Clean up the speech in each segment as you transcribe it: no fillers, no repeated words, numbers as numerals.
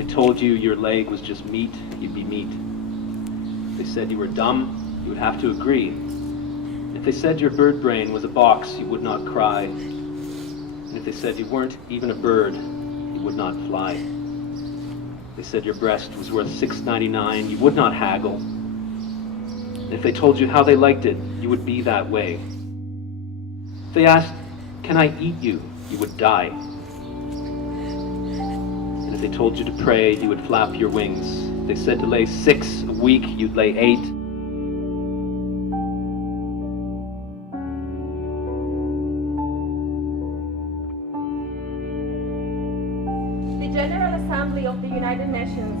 they told you your leg was just meat, you'd be meat. If they said you were dumb, you would have to agree. If they said your bird brain was a box, you would not cry. And if they said you weren't even a bird, you would not fly. If they said your breast was worth $6.99, you would not haggle. And if they told you how they liked it, you would be that way. If they asked, "Can I eat you?" you would die. And if they told you to pray, you would flap your wings. If they said to lay 6 a week, you'd lay 8. The General Assembly of the United Nations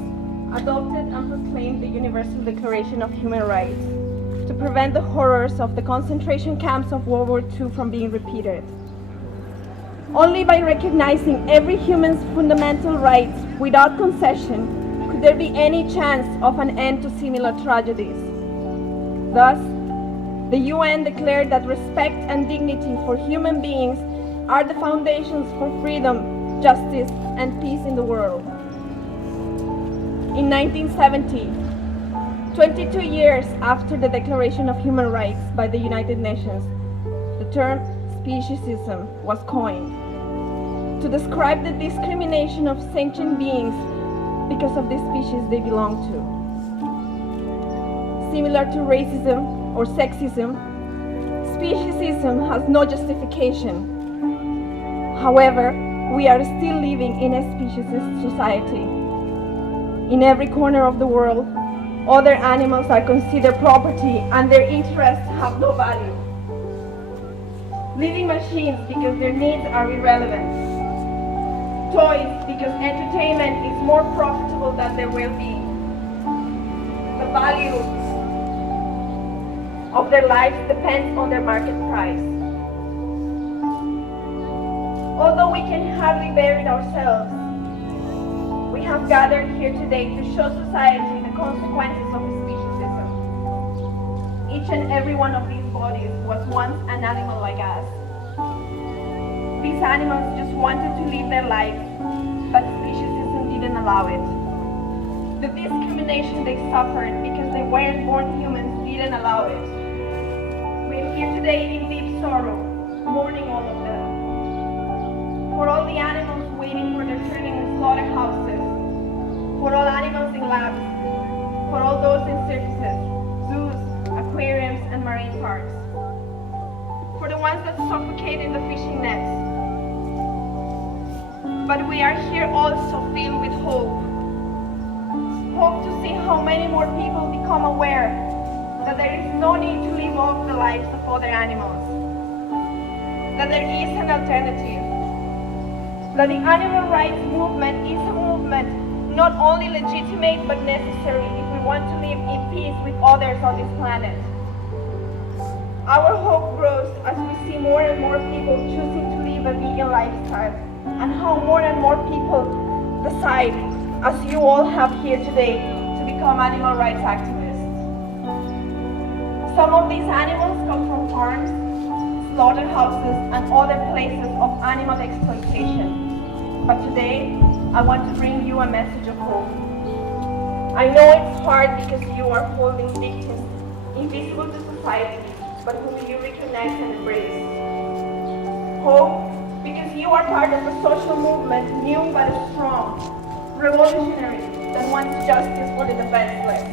adopted and proclaimed the Universal Declaration of Human Rights to prevent the horrors of the concentration camps of World War II from being repeated. Only by recognizing every human's fundamental rights without concession could there be any chance of an end to similar tragedies. Thus, the UN declared that respect and dignity for human beings are the foundations for freedom, justice, and peace in the world. In 1970, 22 years after the Declaration of Human Rights by the United Nations, the term speciesism was coined to describe the discrimination of sentient beings because of the species they belong to. Similar to racism or sexism, speciesism has no justification. However, we are still living in a speciesist society. In every corner of the world, other animals are considered property and their interests have no value. Living machines because their needs are irrelevant. Toys because entertainment is more profitable than their well-being. The value of their lives depends on their market price. Although we can hardly bear it ourselves, we have gathered here today to show society the consequences of speciesism. Each and every one of these bodies was once an animal like us. These animals just wanted to live their lives, but speciesism didn't allow it. The discrimination they suffered because they weren't born humans didn't allow it. We're here today in deep sorrow, mourning all of them. For all the animals waiting for their turn in slaughterhouses, for all animals in labs, for all those in circuses, zoos, aquariums, and marine parks, for the ones that suffocate in the fishing nets. But we are here also filled with hope. Hope to see how many more people become aware that there is no need to live off the lives of other animals, that there is an alternative, that the animal rights movement is a movement not only legitimate but necessary if we want to live in peace with others on this planet. Our hope grows as we see more and more people choosing to live a vegan lifestyle, and how more and more people decide, as you all have here today, to become animal rights activists. Some of these animals come from farms, slaughterhouses, and other places of animal exploitation. But today, I want to bring you a message of hope. I know it's hard because you are holding victims, invisible to society, but whom you recognize and embrace. Hope because you are part of a social movement, new but strong, revolutionary, that wants justice for the defenseless.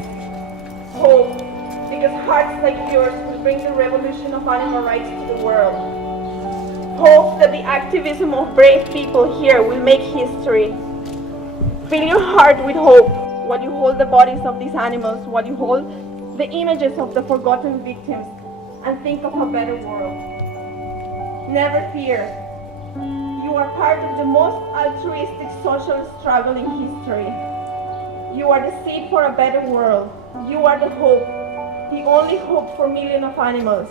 Hope because hearts like yours will bring the revolution of animal rights to the world. Hope that the activism of brave people here will make history. Fill your heart with hope while you hold the bodies of these animals, while you hold the images of the forgotten victims, and think of a better world. Never fear. You are part of the most altruistic social struggle in history. You are the seed for a better world. You are the hope, the only hope for millions of animals.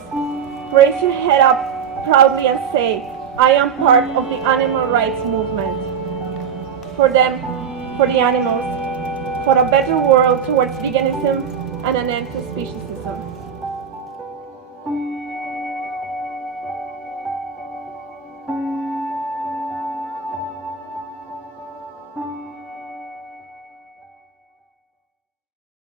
Raise your head up proudly and say, I am part of the animal rights movement. For them, for the animals, for a better world towards veganism and an end to speciesism.